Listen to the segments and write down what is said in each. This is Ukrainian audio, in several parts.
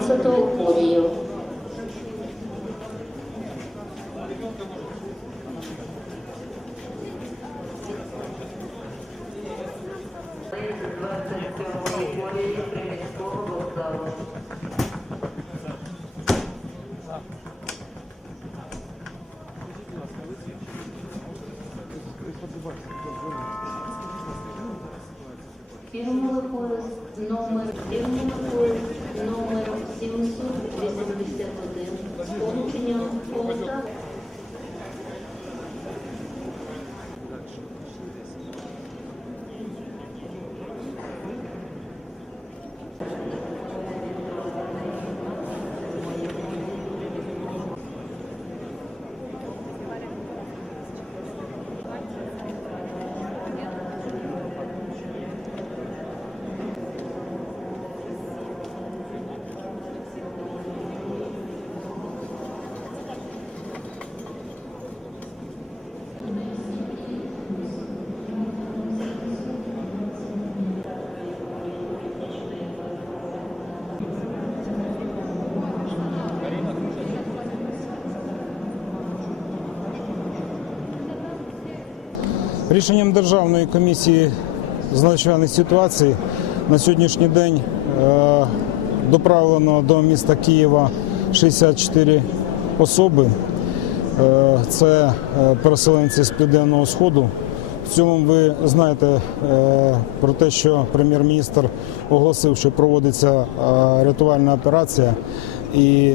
朝投稿利用20 24 год Фірмовий поїзд номер фірмовий поїзд номер 781 сполучення Рішенням Державної комісії з надзвичайних ситуацій на сьогоднішній день е, доправлено до міста Києва 64 особи. Е, Це е, переселенці з Південного Сходу. В цьому ви знаєте про те, що прем'єр-міністр оголосив, що проводиться рятувальна операція, і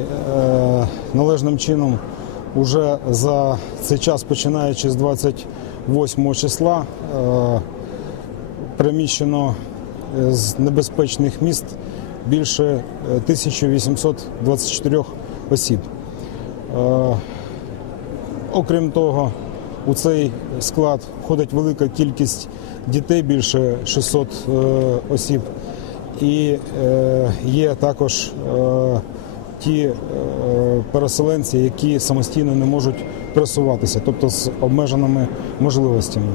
належним чином Уже за цей час, починаючи з 28 числа, е, переміщено е, з небезпечних міст більше е, 1824 осіб. Е, Окрім того, у цей склад входить велика кількість дітей, більше 600 е, осіб, і є також ті е, переселенці, які самостійно не можуть пересуватися, тобто з обмеженими можливостями.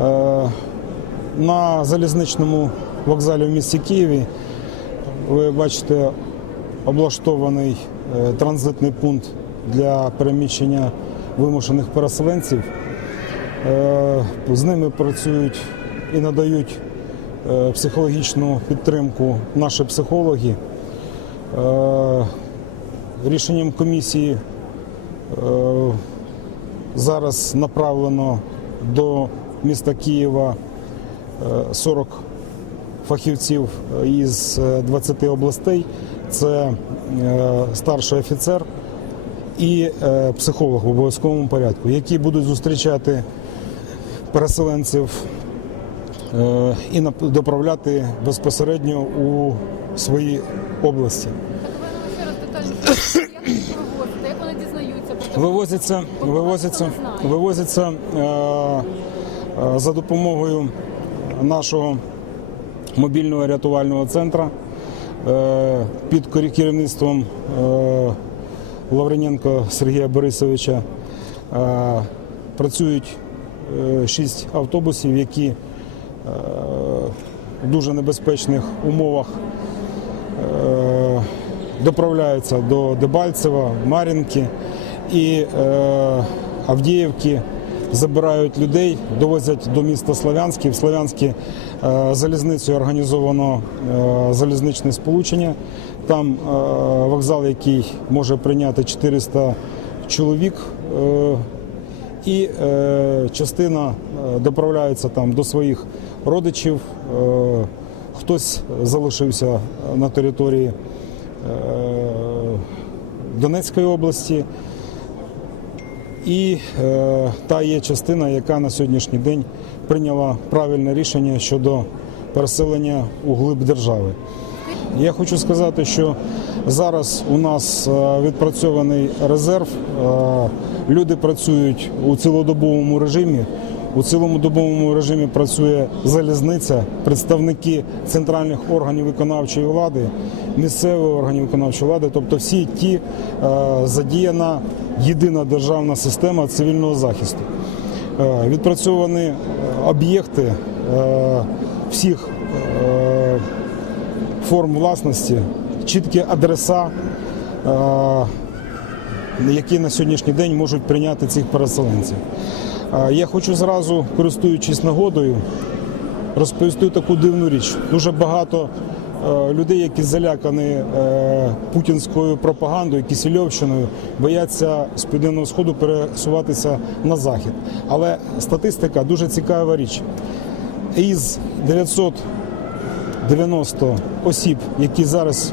Е, На залізничному вокзалі в місті Києві ви бачите облаштований е, транзитний пункт для переміщення вимушених переселенців. З ними працюють і надають психологічну підтримку наші психологи. Е, Рішенням комісії е, зараз направлено до міста Києва е, 40 фахівців із е, 20 областей. Це е, старший офіцер і е, психолог в обов'язковому порядку, які будуть зустрічати переселенців е, і нап- доправляти безпосередньо у свої області. Як вони дізнаються Вивозяться, вивозяться, вивозяться е, е, за допомогою нашого мобільного рятувального центру е, під кер- керівництвом е, Лаврененко Сергія Борисовича. Е, працюють е, шість автобусів, які е, в дуже небезпечних умовах е, доправляються до Дебальцева, Мар'їнки і е, Авдіївки. Забирають людей, довозять до міста Слов'янське. В Слов'янське е, залізницею організовано е, залізничне сполучення. Там е, вокзал, який може прийняти 400 чоловік. Е, і е, частина е, доправляється там до своїх родичів. Е, хтось залишився на території е, Донецької області. І е, та є частина, яка на сьогоднішній день прийняла правильне рішення щодо переселення у глиб держави. Я хочу сказати, що зараз у нас е, відпрацьований резерв. Е, Люди працюють у цілодобовому режимі. У цілодобовому режимі працює залізниця, представники центральних органів виконавчої влади, місцевих органів виконавчої влади, тобто всі ті е, задіяна єдина державна система цивільного захисту. Відпрацьовані об'єкти всіх форм власності, чіткі адреса, е, які на сьогоднішній день можуть прийняти цих переселенців. Е, Я хочу зразу, користуючись нагодою, розповісти таку дивну річ. Дуже багато е, людей, які залякані путінською пропагандою, кисельовщиною, бояться з південного сходу пересуватися на захід. Але статистика дуже цікава річ. Із 990 осіб, які зараз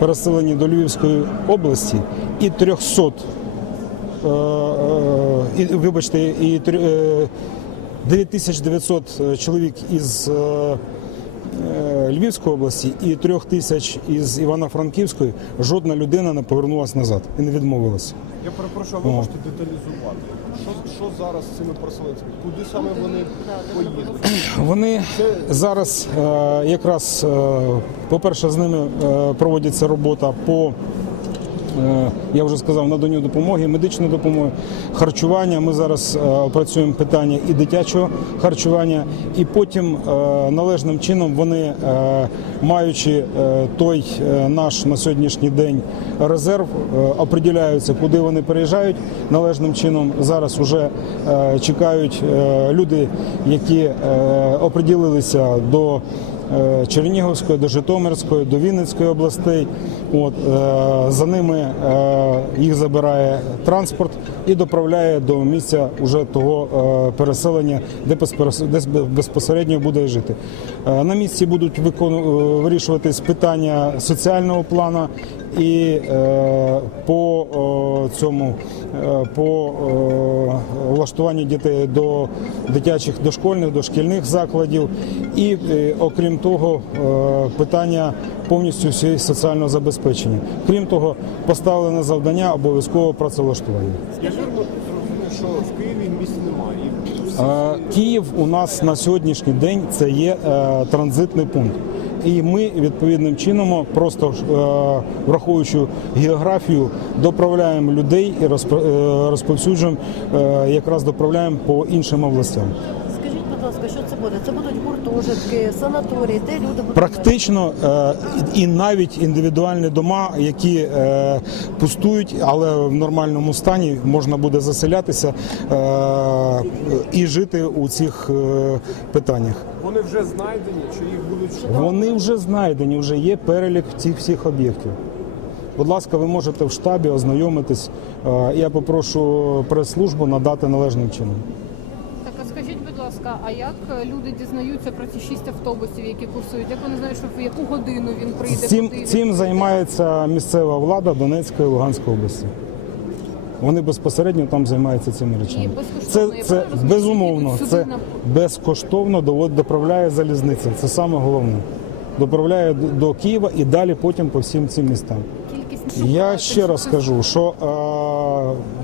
переселені до Львівської області, і 300 е, е, і, вибачте, і трьо- е, 9900 чоловік із Львівської області і 3000 із Івано-Франківської жодна людина не повернулася назад і не відмовилася. Я перепрошую, а ви можете деталізувати, що, що зараз з цими переселенцями? Куди саме вони поїдуть? Вони зараз е, якраз, е, по-перше, з ними проводяться проводиться робота по. Е, Я вже сказав наданню допомоги, медичної допомоги, харчування. Ми зараз е, опрацюємо питання і дитячого харчування, і потім е, належним чином вони, маючи той наш на сьогоднішній день резерв, определяються, куди вони переїжджають. Належним чином зараз вже чекають люди, які оприділилися до Чернігівської, до Житомирської, до Вінницької областей. От, е, за ними е, їх забирає транспорт і доправляє до місця уже того е, переселення, де безпосередньо буде жити. Е, На місці будуть е, вирішуватись питання соціального плану і е, по о, цьому е, по влаштуванню дітей до дитячих дошкольних, дошкільних закладів, і е, окрім того, е, питання повністю всі соціального забезпечення. Крім того, поставлене завдання обов'язкового працевлаштування. Я зрозумів, що в Києві місць немає. Е, Київ у нас на сьогоднішній день це є е, транзитний пункт. І ми відповідним чином, просто е, враховуючи географію, доправляємо людей і е, розповсюджуємо, е, якраз доправляємо по іншим областям. Ласка, що це буде? Це будуть гуртожитки, санаторії, де люди будуть Практично е, і навіть індивідуальні дома, які е, пустують, але в нормальному стані можна буде заселятися е, і жити у цих питаннях. вони вже знайдені, чи їх будуть шукати? Вони вже знайдені, вже є перелік цих всіх об'єктів. Будь ласка, ви можете в штабі ознайомитись. Я попрошу прес-службу надати належним чином. Так, а скажіть, будь ласка, а як е, люди дізнаються про ці шість автобусів, які курсують? Як вони знають, що в яку годину він прийде? Цим, куди цим займається місцева влада Донецької і Луганської області. Вони безпосередньо там займаються цими речами. Це, це безумовно, це на- безкоштовно доправляє залізниця. Це саме головне. Доправляє до- Києва і далі потім по всім цим містам. Кількість Я ще раз скажу, що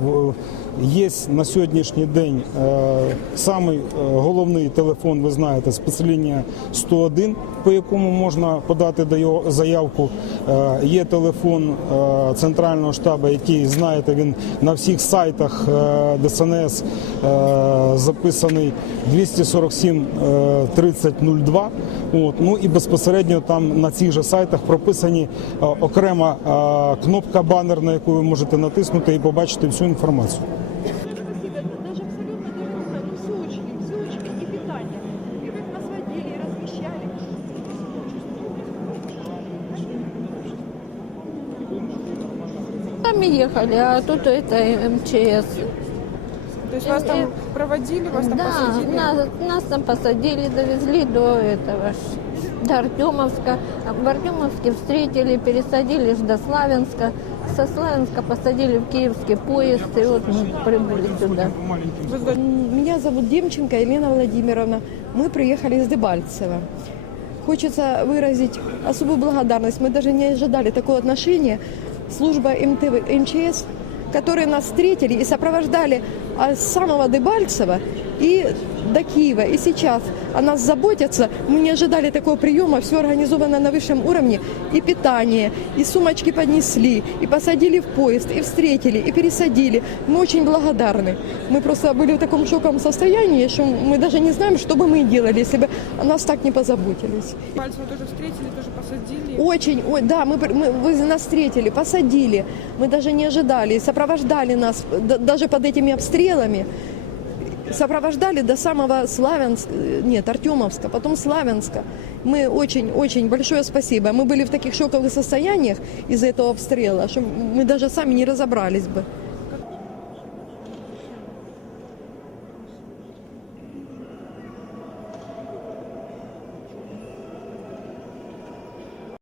в- є на сьогоднішній день е, самий е, головний телефон, ви знаєте, спецлінія 101, по якому можна подати даю- заявку. Е, є телефон центрального штабу, який знаєте, він на всіх сайтах ДСНС записаний 247 е, 3002. От, ну і безпосередньо там на цих же сайтах прописані окрема кнопка банер, на яку ви можете натиснути і побачити всю інформацію. Сами ехали, а тут это МЧС. То есть вас там проводили, вас там да, посадили? нас, нас там посадили, довезли до этого, до Артемовска. В Артемовске встретили, пересадили ж до Славянска. Со Славянска посадили в киевский поезд, и вот мы прибыли сюда. Меня зовут Демченко Елена Владимировна. Мы приехали из Дебальцева. Хочется выразить особую благодарность. Мы даже не ожидали такого отношения. Служба МТВ, МЧС, которые нас встретили и сопровождали с самого Дебальцева и до Киева и сейчас о нас заботятся. Мы не ожидали такого приема, все организовано на высшем уровне. И питание, и сумочки поднесли, и посадили в поезд, и встретили, и пересадили. Мы очень благодарны. Мы просто были в таком шоковом состоянии, что мы даже не знаем, что бы мы делали, если бы о нас так не позаботились. Пальцева тоже встретили, тоже посадили. Очень, ой, да, мы, мы вы нас встретили, посадили. Мы даже не ожидали, сопровождали нас д- даже под этими обстрелами. Сопровождали до самого Славянска, э, нет, Артемовска, потом Славянска. Мы очень-очень большое спасибо. Мы были в таких шоковых состояниях из-за этого обстрела, что мы даже сами не разобрались бы.